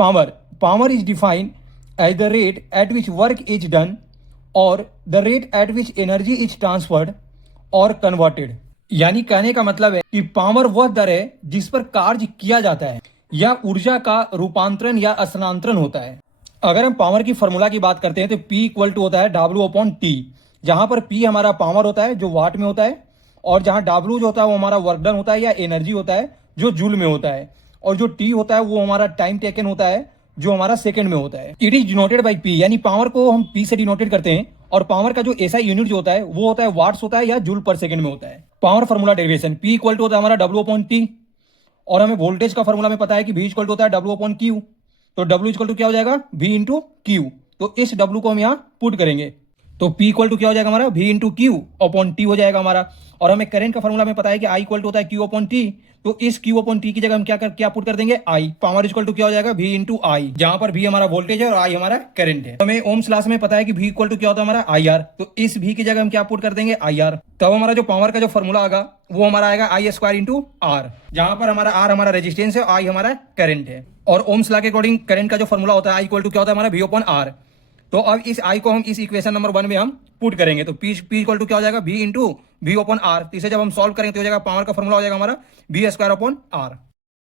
Power, power is defined as the rate at which work is done और the rate at which energy is transferred और converted. यानी कहने का मतलब है कि पावर वह दर है जिस पर कार्य किया जाता है या ऊर्जा का रूपांतरण या स्थानांतरण होता है। अगर हम पावर की फॉर्मूला की बात करते हैं तो P इक्वल टू होता है W/T, जहां पर P हमारा पावर होता है जो वाट में होता है, और जहां W जो होता है वो हमारा वर्क डन होता है या एनर्जी होता है जो जूल में होता है, और जो T होता है वो हमारा टाइम टेकन होता है जो हमारा सेकंड में होता है। It is denoted by P, यानी पावर को हम P से डिनोटेड करते हैं, और पावर का जो एसआई यूनिट जो होता है वो होता है वाट्स होता है या जूल पर सेकंड में होता है। Power formula derivation P equal to होता है हमारा W/T, और हमें वोल्टेज का फॉर्मूला में पता है कि V इक्वल टू होता है W/Q, तो W इक्वल टू क्या हो जाएगा V इंटू Q। तो इस W को हम यहाँ पुट करेंगे तो P इक्वल टू क्या हो जाएगा हमारा V इंटू Q/T हो जाएगा हमारा। और हमें करंट का फॉर्मूला में पता है कि I इक्वल टू होता है Q/T, तो इस Q/T की जगह हम क्या पुट कर देंगे I। पावर इक्वल टू क्या हो जाएगा V इंटू I, जहां पर V हमारा वोल्टेज है और I हमारा करंट है। हमें ओम्स लॉ में पता है कि V इक्वल टू क्या होता है हमारा IR, तो इस V की जगह हम क्या पुट कर देंगे IR। तब हमारा जो पावर का जो फॉर्मूला आएगा वो हमारा आएगा I² इंटू R, जहां पर हमारा R हमारा रेजिस्टेंस है, I हमारा करंट है। और ओम्स लॉ के अकॉर्डिंग करंट का जो फॉर्मूला होता है I इक्वल टू क्या होता है हमारा V/R। तो अब इस I को हम इस इक्वेशन नंबर 1 में हम पुट करेंगे, तो P इक्वल टू क्या हो जाएगा V इंटू V/R। इसे जब हम सॉल्व करेंगे तो हो जाएगा पावर का फॉर्मूला हो जाएगा हमारा V² अपॉन R।